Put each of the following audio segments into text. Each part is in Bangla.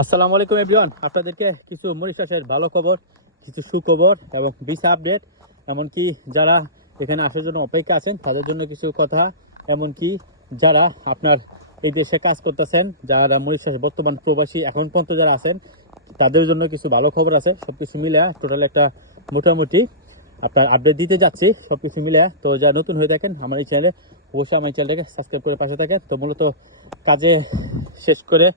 আসসালামু আলাইকুম এভরিওয়ান আপনাদেরকে কিছু মরিশাসের ভালো খবর, কিছু সুখবর এবং ভিসা আপডেট এমনকি যারা এখানে আসার জন্য অপেক্ষা আছেন, তাদের জন্য কিছু কথা। এমনকি যারা আপনার এই দেশে কাজ করতেছেন, যারা মরিশাস বর্তমান প্রবাসী, এখন পর্যন্ত যারা আছেন, তাদের জন্য কিছু ভালো খবর আছে। সব কিছু মিলে টোটাল একটা মোটামুটি আপনার আপডেট দিতে যাচ্ছি। সব কিছু মিলে, তো যারা নতুন হয়ে থাকেন, আমার এই চ্যানেলে অবশ্যই আমার চ্যানেলটাকে সাবস্ক্রাইব করে পাশে থাকেন। তো মূলত কাজে শেষ করে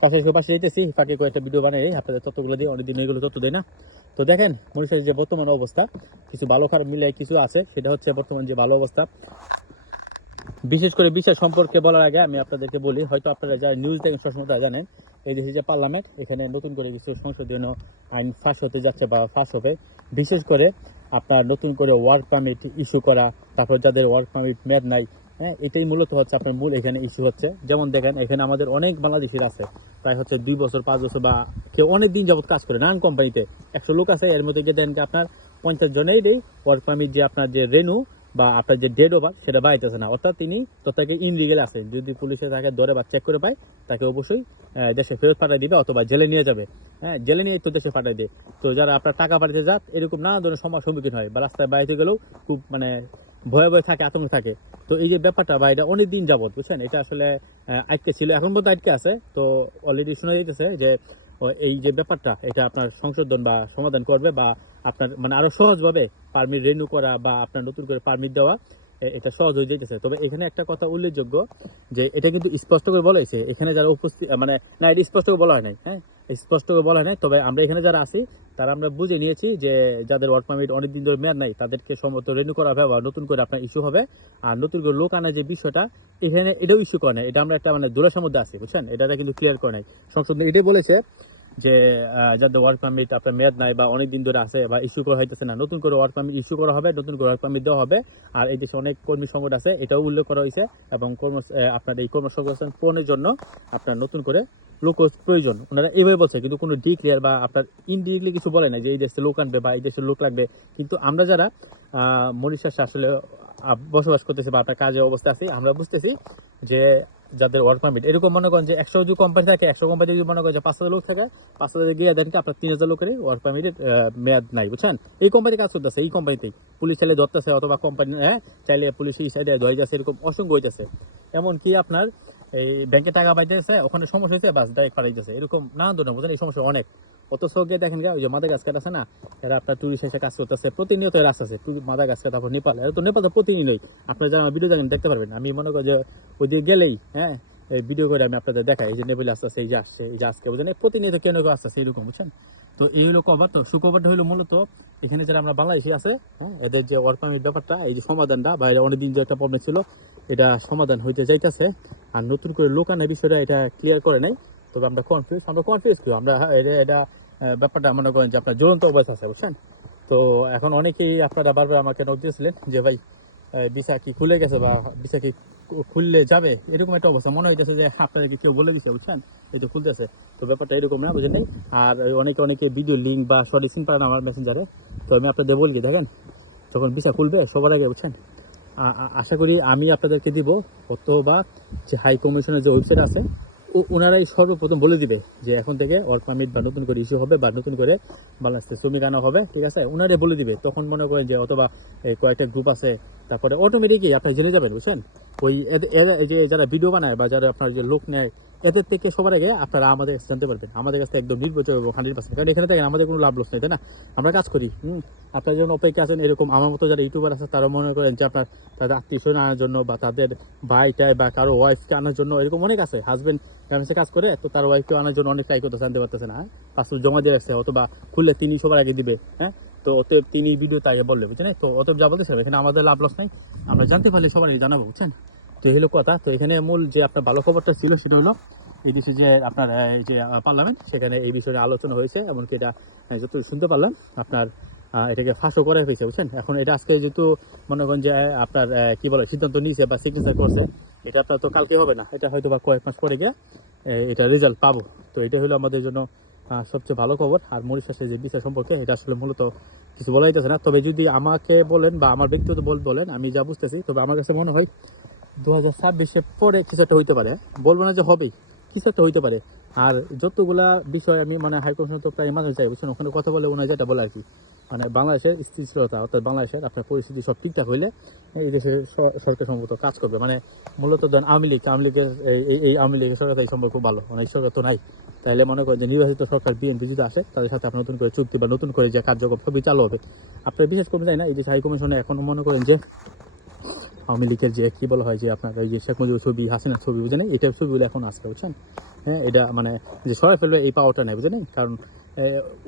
কাছে পাশে যেতেছি ফাঁকে কয়েকটা ভিডিও বানাই, আপনাদের তথ্যগুলো দিয়ে, অনেকদিন এগুলো তথ্য দেয় না। তো দেখেন মরিশাসের যে বর্তমান অবস্থা, কিছু ভালো খারাপ মিলে কিছু আছে, সেটা হচ্ছে বর্তমান যে ভালো অবস্থা। বিশেষ করে বিচার সম্পর্কে বলার আগে আমি আপনাদেরকে বলি, হয়তো আপনারা যারা নিউজ দেখেন, সবসময় তারা জানেন, এই দেশে যে পার্লামেন্ট এখানে নতুন করে কিছু সংসদীয় আইন ফাঁস হতে যাচ্ছে বা ফাঁস হবে। বিশেষ করে আপনার নতুন করে ওয়ার্ক পারমিট ইস্যু করা, তারপর যাদের ওয়ার্ক পারমিট মেয়াদ নাই হ্যাঁ এটাই মূলত হচ্ছে আপনার মূল এখানে ইস্যু হচ্ছে। যেমন দেখেন, এখানে আমাদের অনেক বাংলাদেশির আছে, প্রায় হচ্ছে দুই বছর, পাঁচ বছর বা কেউ অনেক দিন যাবত কাজ করে নানান কোম্পানিতে একশো লোক আছে, এর মধ্যে গিয়ে কি আপনার পঞ্চাশ জনেই দেই ওয়ার্ক পারমিট যে আপনার যে রেনু বা আপনার যে ডেড ওভার সেটা বাড়িতেছে না। অর্থাৎ তিনি তো তাকে ইনলিগেল আছে। যদি পুলিশে তাকে ধরে বা চেক করে পায়, তাকে অবশ্যই দেশে ফেরত পাঠিয়ে দিবে অথবা জেলে নিয়ে যাবে। হ্যাঁ জেলে নিয়ে তো দেশে পাঠিয়ে দেয়। তো যারা আপনার টাকা পাঠাতে যাত, এরকম নানা ধরনের সমস্যার সম্মুখীন হয় বা রাস্তায় বাইরে গেলেও খুব মানে ভয়ে ভয়ে থাকে, আতঙ্ক থাকে। তো এই যে ব্যাপারটা, বা এটা অনেক দিন যাবত বুঝছেন? এটা আসলে আটকে ছিল। এখন পর্যন্ত আটকে আছে। তো অলরেডি শোনা যাইতেছে যে এই যে ব্যাপারটা, এটা আপনার সংশোধন বা সমাধান করবে বা আপনার মানে আরও সহজভাবে পারমিট রেনিউ করা বা আপনার নতুন করে পারমিট দেওয়া এটা সহজ হয়ে যেতেছে তবে এখানে একটা কথা উল্লেখযোগ্য যে, এটা কিন্তু স্পষ্ট করে বলা হয়েছে। এখানে যারা উপস্থিত মানে না, এটা স্পষ্ট করে বলা হয় নাই হ্যাঁ? স্পষ্ট করে বলা নেই। তবে আমরা এখানে যারা আছি, তারা আমরা বুঝে নিয়েছি যে যাদের ওয়ার্ক পারমিট অনেকদিন ধরে মেয়াদ নাই, তাদেরকে সম্ভবত রেনিউ করা হবে বা নতুন করে আপনার ইস্যু হবে। আর নতুন করে লোক আনার যে বিষয়টা, এখানে এটাও ইস্যু করে এটা আমরা একটা মানে দূরের মধ্যে আছি, বুঝছেন? এটা কিন্তু ক্লিয়ার করে নাই। সংসদ এটাই বলেছে যে যাদের ওয়ার্ক পারমিট আপনার মেয়াদ নাই বা অনেক দিন ধরে আছে বা ইস্যু করা হইতেছে না, নতুন করে ওয়ার্ক পারমিট ইস্যু করা হবে, নতুন করে ওয়ার্ক পারমিট দেওয়া হবে। আর এই দেশে অনেক কর্মী সংকট আছে, এটাও উল্লেখ করা হয়েছে এবং কর্ম আপনার এই কর্মসংস্থান পূরণের জন্য আপনার নতুন করে লোক প্রয়োজন। ওনারা এইভাবে বলছে, কিন্তু কোনো ডিক্লিয়ার বা আপনার ইনডিরেক্টলি কিছু বলে না যে এই দেশে লোক আনবে বা এই দেশে লোক লাগবে। কিন্তু আমরা যারা মরিশাসে আসলে বসবাস করতেছি বা আপনার কাজে অবস্থা আছি, আমরা বুঝতেছি যে যাদের ওয়ার্ক পারমিট এরকম মনে করেন যে একশো যদি কোম্পানি থাকে, একশো কোম্পানি যদি মনে করেন যে পাঁচ হাজার লোক থাকে, পাঁচ হাজার গিয়ে দেন আপনার তিন হাজার লোকের ওয়ার্ক পারমিটের মেয়াদ নাই, বুঝছেন? এই কোম্পানি কাজ করতেছে, এই কোম্পানিতেই পুলিশ চাইলে ধরতেছে অথবা কোম্পানি হ্যাঁ? চাইলে পুলিশ এই সাইডে ধরে যাচ্ছে, এরকম অসংখ্য হইতেছে। এমনকি আপনার এই ব্যাংকে টাকা পাইতেছে, ওখানে সমস্যা হয়েছে বাস ডাইরেক্ট পাঠাইতেছে। এরকম নানা ধরনের বুঝছেন এই সমস্যা অনেক। অথচ গিয়ে দেখেন ওই যে মাদা গাছ কাটা আছে না এরা আপনার টুরিস্ট এসে কাজ করতেছে প্রতিনিয়ত এরা আসতেছে মাদা গাছ কাটা নেপাল এরা তো নেপাল তো প্রতিনিয়তই। আপনারা যারা আমার ভিডিও দেখেন দেখতে পারবেন। আমি মনে করি যে ওই দিকে গেলেই হ্যাঁ এই ভিডিও করে আমি আপনাদের দেখাই এই যে নেপালে আসতেছে এই যে আসছে এই যে আজকে বুঝলেন? প্রতিনিয়ত কেন কেউ আসতেছে এরকম বুঝছেন? তো এই হলো কভার তো সুখবরটা হলো মূলত এখানে যারা আমরা বাংলাদেশি আছে হ্যাঁ এদের যে ওয়ার্ক ব্যাপারটা এই যে সমাধানটা বা অনেকদিন যে একটা প্রবলেম ছিল এটা সমাধান হইতে যাইতেছে। আর নতুন করে লোক আনার বিষয়টা এটা ক্লিয়ার করে নাই তবে আমরা কনফিউজ আমরা কনফিউজ আমরা হ্যাঁ, এটা এটা ব্যাপারটা মনে করেন যে আপনার জ্বলন্ত অবস্থা আছে, বুঝছেন? তো এখন অনেকেই আপনারা বারবার আমাকে নোট দিয়েছিলেন যে, ভাই ভিসা কি খুলে গেছে বা ভিসা কি খুললে যাবে? এরকম একটা অবস্থা। মনে হইতেছে যে আপনাদেরকে কেউ বলে গেছে, বুঝছেন? এই তো খুলতেছে। তো ব্যাপারটা এরকম না, বুঝেন নাই? আর অনেকে অনেকে ভিডিও লিঙ্ক বা সরি সিন পারেন আমার মেসেঞ্জারে তো আমি আপনাদের বলি, দেখেন, যখন ভিসা খুলবে, সবার আগে, বুঝছেন? আশা করি আমি আপনাদেরকে দিব অথবা যে হাই কমিশনের যে ওয়েবসাইট আছে ওনারাই সর্বপ্রথম বলে দিবে যে এখন থেকে ওয়ার্ক পারমিট বা নতুন করে ইস্যু হবে বা নতুন করে বাংলাদেশে শ্রমিক আনা হবে, ঠিক আছে? ওনারাই বলে দিবে। তখন মনে করেন যে অথবা কয়েকটা গ্রুপ আছে, তারপরে অটোমেটিকই আপনি জেনে যাবেন, বুঝছেন? ওই এই যে যারা ভিডিও বানায় বা যারা আপনার যে লোক নেয়, এদের থেকে সবার আগে আপনারা আমাদের কাছে জানতে পারবেন। আমাদের কাছে একদম নির্ভরযোগ্য এবং হান্ড্রেড পার্সেন্ট কারণ এখানে দেখেন আমাদের কোনো লাভ লস নেই, তাই না? আমরা কাজ করি, হুম? আপনার যখন অপেক্ষা আছেন, এরকম আমার মতো যারা ইউটিউবার আছে তারা মনে করেন যে আপনার তাদের আত্মীয় স্বজন আনার জন্য বা তাদের ভাইটাই বা কারও ওয়াইফকে আনার জন্য এরকম অনেক আছে। হাজবেন্ড গার্মেন্টসে কাজ করে, তো তার ওয়াইফকে আনার জন্য অনেক ট্রাই করতে জানতে পারতেছে না পাসপোর্ট জমা দিয়ে রাখছে, অথবা খুললে তিনি সবার আগে দিবে হ্যাঁ? তো অতএব তিনি ভিডিও তাই বললে, বুঝছেন? তো অতএব যা বলতেছিলাম, এখানে আমাদের লাভ লস নাই। আমরা জানতে পারলে আগে জানাব, বুঝছেন? তো এই হলো কথা। তো এখানে মূল যে আপনার ভালো খবরটা ছিল সেটা হলো এই দেশে যে আপনার এই যে পার্লামেন্ট সেখানে এই বিষয়ে আলোচনা হয়েছে, এমনকি এটা যতটুকু শুনতে পারলাম, আপনার এটাকে ফাঁসও করে হয়েছে, বুঝছেন? এখন এটা আজকে যেহেতু মনে করেন যে আপনার কি বলে, সিদ্ধান্ত নিয়েছে বা সিগনেচার করছে, এটা আপনার তো কালকে হবে না, এটা হয়তো বা কয়েক মাস পরে গিয়ে এটা রেজাল্ট পাবো। তো এটা হলো আমাদের জন্য সবচেয়ে ভালো খবর আর মরিশাসের যে বিষয় সম্পর্কে, এটা আসলে মূলত কিছু বলা যাইতেছে না। তবে যদি আমাকে বলেন বা আমার ব্যক্তিগত বল বলেন, আমি যা বুঝতেছি, তবে আমার কাছে মনে হয় দু হাজার ছাব্বিশে পরে কিছু একটা হইতে পারে। বলব না যে হবেই কিছু একটা হইতে পারে। আর যতগুলা বিষয় আমি মানে হাই কমিশন তো প্রায় মাঝে চাই বুঝছেন? ওখানে কথা বলে ওনার যেটা বলে আর কি। মানে বাংলাদেশের স্থিতিশীলতা, অর্থাৎ বাংলাদেশের আপনার পরিস্থিতি সব ঠিকঠাক হইলে এই দেশে স- সরকার সম্ভবত কাজ করবে। মানে মূলত ধরেন আওয়ামী লীগ, আওয়ামী লীগের এই- আওয়ামী লীগের সরকার এই সম্পর্ক ভালো। মানে সরকার তো নাই। তাহলে মনে করেন যে নির্বাচিত সরকার বিএনপি যদি আসে, তাদের সাথে আপনার নতুন করে চুক্তি বা নতুন করে যে কার্যক্রম সবই চালু হবে। আপনার বিশেষ করে যায় না? এই যে হাই কমিশনে এখন মনে করেন যে আওয়ামী লীগের যে কি বলা হয় যে আপনার এই যে শেখ মুজিবুর ছবি, হাসিনার ছবি, বুঝে নেই? এটা ছবিগুলো এখন আসবে বুঝছেন? হ্যাঁ এটা মানে যে সরাই ফেলবে এই পাওয়ারটা নেই, বুঝে নেই? কারণ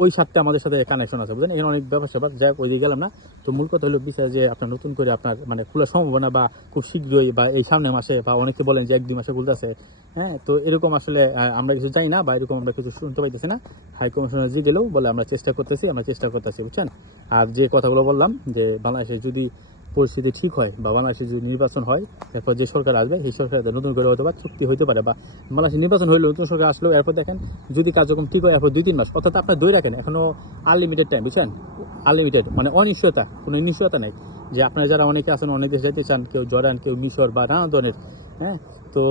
ওই সাথে আমাদের সাথে কানেকশন আছে বুঝলেন এখানে অনেক ব্যাপার স্যাপার, যাই ওই দিকে গেলাম না। তো মূল কথা হলো বিষয় যে আপনার নতুন করে আপনার মানে খোলার সম্ভাবনা বা খুব শীঘ্রই বা এই সামনে মাসে বা অনেকে বলেন যে এক, দুই মাসে খুলতেছে হ্যাঁ? তো এরকম আসলে আমরা কিছু জানি না বা এরকম আমরা কিছু শুনতে পাইতেছি না। হাই কমিশনার জি গেলেও বলে, আমরা চেষ্টা করতেছি, আমরা চেষ্টা করতেছি, বুঝছেন? আর যে কথাগুলো বললাম যে বাংলাদেশে যদি পরিস্থিতি ঠিক হয় বা বাংলাদেশে যদি নির্বাচন হয়, এরপর যে সরকার আসবে, সেই সরকার নতুন করে হয়তো বা চুক্তি হইতে পারে বা বাংলাদেশে নির্বাচন হইল নতুন সরকার আসলেও এরপর দেখেন যদি কার্যক্রম ঠিক হয়, এরপর দুই, তিন মাস, অর্থাৎ আপনার দই রাখেন এখনও আনলিমিটেড টাইম বুঝছেন? আনলিমিটেড মানে অনিশ্চয়তা, কোনো নিশ্চয়তা নেই। যে আপনারা যারা অনেকে আছেন, অনেক দেশে যেতে চান, কেউ জর্ডান, কেউ মিশর বা নানা ধরনের হ্যাঁ? তো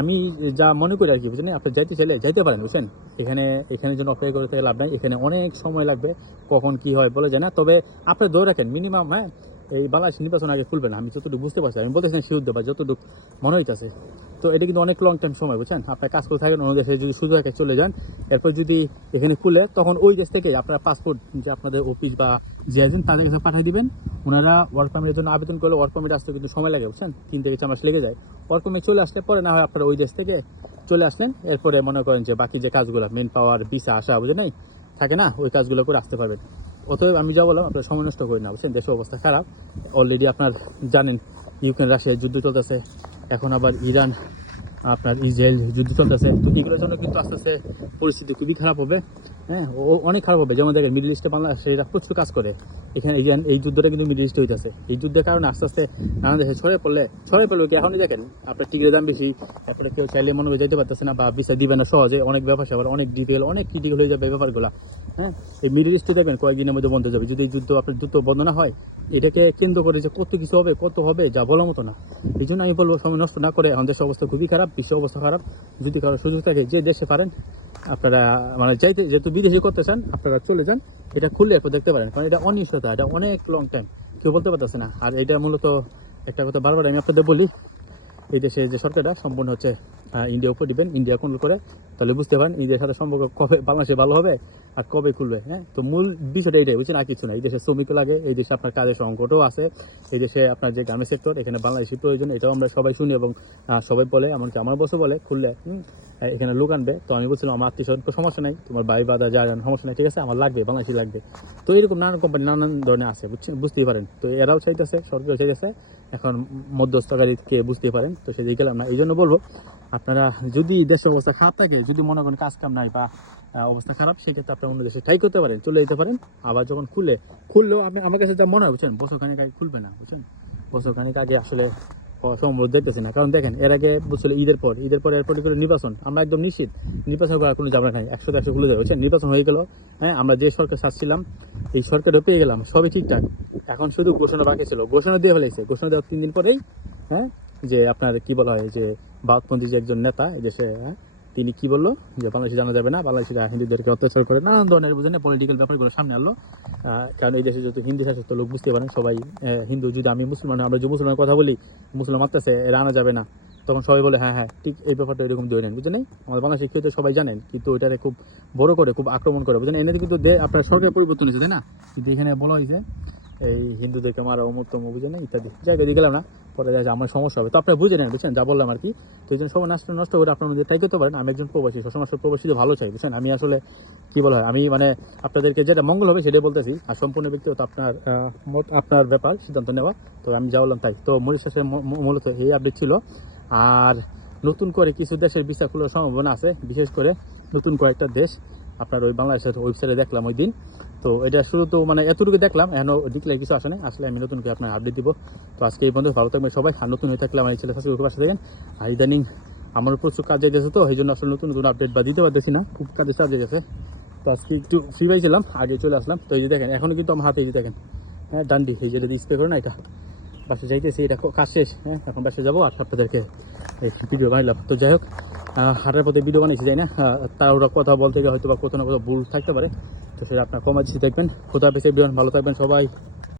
আমি যা মনে করি আর কি বুঝলেন আপনি যাইতে চাইলে যাইতে পারেন, বুঝছেন? এখানে এখানে জন্য অপেক্ষা করে থেকে লাভ নাই, এখানে অনেক সময় লাগবে, কখন কি হয় বলে যায় না। তবে আপনি দৌড় রাখেন মিনিমাম হ্যাঁ? এই বাংলাদেশ নির্বাচন আগে খুলবে না, আমি যতটুকু বুঝতে পারছি। আমি বলতেছিলাম শিউদ্দ বা যতটুকু মনে হইতেছে। তো এটা কিন্তু অনেক লং টাইম সময়, বুঝছেন? আপনার কাজ করে থাকেন, অন্য দেশে যদি সুযোগ থাকে, চলে যান। এরপর যদি এখানে খুলে, তখন ওই দেশ থেকে আপনার পাসপোর্ট যে আপনাদের অফিস বা যে আছেন, তাদের কাছে পাঠিয়ে দিবেন। ওনারা ওয়ার্ক পারমিটের জন্য আবেদন করলে ওয়ার্ক পারমিট আসতে কিন্তু সময় লাগে, বুঝছেন? তিন থেকে চার মাস লেগে যায়। ওয়ার্ক পারমিট চলে আসলে পরে না হয় আপনারা ওই দেশ থেকে চলে আসলেন। এরপরে মনে করেন যে বাকি যে কাজগুলো মেন পাওয়ার ভিসা আসা বুঝে নেই? থাকে না? ওই কাজগুলো করে আসতে পারবেন। অতএব আমি যা বললাম, আপনার সময় নষ্ট করি না, বুঝছেন? দেশের অবস্থা খারাপ। অলরেডি আপনার জানেন, ইউক্রেন রাশিয়ার যুদ্ধ চলতেছে। এখন আবার ইরান, আপনার ইসরায়েল যুদ্ধ চলতেছে। তো এগুলোর জন্য কিন্তু আস্তে আস্তে পরিস্থিতি খুবই খারাপ হবে। হ্যাঁ ও অনেক খারাপ হবে। যেমন দেখেন মিডল ইস্টে বাংলাদেশে প্রচুর কাজ করে। এখানে ইরান এই যুদ্ধটা কিন্তু মিডল ইস্টে হইতেছে। এই যুদ্ধের কারণে আস্তে আস্তে নানা দেশে ছড়ে পড়লে ছড়ে পড়লে কি? এখনই দেখেন, আপনার টিকিটের দাম বেশি। তারপরে কেউ চাইলে মনে হয় যেতে পারতেছে না বা ভিসা দিবে না সহজে। অনেক ব্যাপার স্যাপার অনেক ডিটেল অনেক ক্রিটিক্যাল হয়ে যাবে ব্যাপারগুলো। হ্যাঁ? এই মিডল ইস্টে দেখবেন কয়েকদিনের মধ্যে বন্ধ যাবে। যদি যুদ্ধ আপনার যুদ্ধ বন্ধ না হয়, এটাকে কেন্দ্র করে যে কত কিছু হবে, কত হবে, যা বলার মতো না। এই জন্য আমি বলব, সময় নষ্ট না করে আমাদের অবস্থা খুবই খারাপ বিশ্ব অবস্থা খারাপ। যদি কারও সুযোগ থাকে, যে দেশে পারেন, আপনারা মানে যাইতে, যেহেতু বিদেশে করতে চান, আপনারা চলে যান। এটা খুললে একটু দেখতে পারেন, কারণ এটা অনিশ্চয়তা, এটা অনেক লং টাইম কেউ বলতে পারতেছে না। আর এটা মূলত একটা কথা বারবার আমি আপনাদের বলি এই দেশে যে সরকারটা সম্পূর্ণ হচ্ছে ইন্ডিয়া উপর দিবেন ইন্ডিয়া কন্ট্রোল করে। তাহলে বুঝতে পারেন ইন্ডিয়ার সাথে সম্পর্ক কবে বাংলাদেশে ভালো হবে আর কবে খুলবে হ্যাঁ? তো মূল বিষয়টা এটাই বুঝছেন? আর কিছু না। এই দেশে শ্রমিক লাগে, এই দেশে আপনার কাজের সংকটও আছে, এই দেশে আপনার যে গ্রামের সেক্টর এখানে বাংলাদেশি প্রয়োজন, এটাও আমরা সবাই শুনি এবং সবাই বলে, এমনকি আমার বসে বলে, খুললে এখানে লোক আনবে। তো আমি বলছিলাম, আমার আত্মীয় স্বজন, সমস্যা নাই, তোমার ভাই বাদা যা যান সমস্যা নাই, ঠিক আছে? আমার লাগবে, বাংলাদেশি লাগবে। তো এরকম নানান কোম্পানি নানান ধরনের আছে, বুঝছেন? বুঝতেই পারেন। তো এরাও চাইতেছে, সরকারও চাইতেছে এখন মধ্যস্থকারী কে বুঝতে পারেন, তো সেদিকে গেলাম না। এই জন্য বলব, আপনারা যদি দেশের অবস্থা খারাপ থাকে, যদি মনে করেন কাজ কাম নাই বা অবস্থা খারাপ, সেক্ষেত্রে আপনারা অন্য দেশে ট্রাই করতে পারেন, চলে যেতে পারেন। আবার যখন খুলে, খুললেও আপনি, আমার কাছে যা মনে হয়, বুঝছেন? বছর খানিক আগে খুলবে না, বুঝছেন? বছর খানিক আগে আসলে সম্ভব দেখতেছি না। কারণ দেখেন এর আগে বুঝছিল ঈদের পর ঈদের পর এরপর করে নির্বাচন আমরা একদম নিশ্চিত নির্বাচন করার কোনো জামলা নাই একশো একশো খুলে যাবে বুঝছেন? নির্বাচন হয়ে গেল হ্যাঁ আমরা যে সরকার সাজছিলাম এই সরকারও পেয়ে গেলাম সবই ঠিকঠাক। এখন শুধু ঘোষণা বাকি ছিল ঘোষণা দিয়ে ফেলেছে। ঘোষণা দেওয়ার তিন দিন পরেই হ্যাঁ যে আপনার কি বলা হয় যে বাউতপন্থী যে একজন নেতা দেশে হ্যাঁ, তিনি কি বলল? যে বাংলাদেশে জানা যাবে না, বাংলাদেশিরা হিন্দুদেরকে অত্যাচার করে নানান ধরনের বুঝেন পলিটিক্যাল ব্যাপারগুলো সামনে আনলো। কারণ এই দেশে যেহেতু হিন্দি শাসিত লোক বুঝতে পারেন, সবাই হিন্দু, যদি আমি মুসলমান, আমরা যে মুসলমানের কথা বলি, মুসলমান মারতেছে, এরা আনা যাবে না। তখন সবাই বলে হ্যাঁ হ্যাঁ ঠিক এই ব্যাপারটা এরকম ধরে নেন। বুঝলেন আমাদের বাংলা শিক্ষিত সবাই জানেন, কিন্তু এটারে খুব বড় করে, খুব আক্রমণ করে বুঝলেন এনে কিন্তু আপনার সরকার পরিবর্তন হয়েছে, তাই না? কিন্তু এখানে বলা হয়েছে এই হিন্দুদেরকে মারা অমুত্তম বুঝে না? ইত্যাদি। জায়গা দিয়ে গেলাম না, পরে দেখা আমার সমস্যা হবে। তো আপনারা বুঝে নেন বুঝছেন? যা বললাম আর কি। তো এই জন্য সময় নষ্ট নষ্ট করে আপনার মধ্যে ট্রাই করতে পারেন। আমি একজন প্রবাসী সবসময় প্রবাসী ভালো চাই, বুঝছেন? আমি আসলে কী বলা হয়, আমি মানে আপনাদেরকে যেটা মঙ্গল হবে সেটাই বলতেছি। আর সম্পূর্ণ ব্যক্তিগত আপনার মত, আপনার ব্যাপার, সিদ্ধান্ত নেওয়া। তো আমি যা বললাম তাই। তো মরিশাসের মূলত এই আপডেট ছিল। আর নতুন করে কিছু দেশের ভিসা খোলার সম্ভাবনা আছে। বিশেষ করে নতুন কয়েকটা দেশ। আপনার ওই বাংলাদেশের ওয়েবসাইটে দেখলাম ওই দিন। তো এটা শুরু তো মানে এতটুকু দেখলাম এখনও দেখলে কিছু আসে না আসলে আমি নতুন করে আপনার আপডেট দিব। তো আজকে এই বন্ধু ভালো থাকবে সবাই। আর নতুন হয়ে থাকলে আমার এই ছেলে শাশুড়ি পাশে দেখেন আর ইদানিং আমার প্রচুর কাজ যাইতেছে তো এই জন্য আসলে নতুন নতুন আপডেট বা দিতে পারতেছি না। খুব কাজে চাপ যাইতেছে। তো আজকে একটু ফ্রি পাইছিলাম, আগে চলে আসলাম। তো এই যে দেখেন এখনও কিন্তু আমার হাতে এই যে দেখেন হ্যাঁ ডান্ডি এই যেটা স্প্রে করে না, এটা। বাসে যাইতেছি, এটা কাজ শেষ হ্যাঁ এখন বাসে যাব। আর আপনাদেরকে এই ভিডিও বানাইলাম। তো যাই হোক হাঁটার পথে ভিডিও বানিয়েছি যাই না তার ওরা কথা বলতে গেলে হয়তো বা কোথাও না কোথাও ভুল থাকতে পারে। তো সেটা আপনার কমার্সি দেখবেন। খোদা পেছে ভালো থাকবেন সবাই।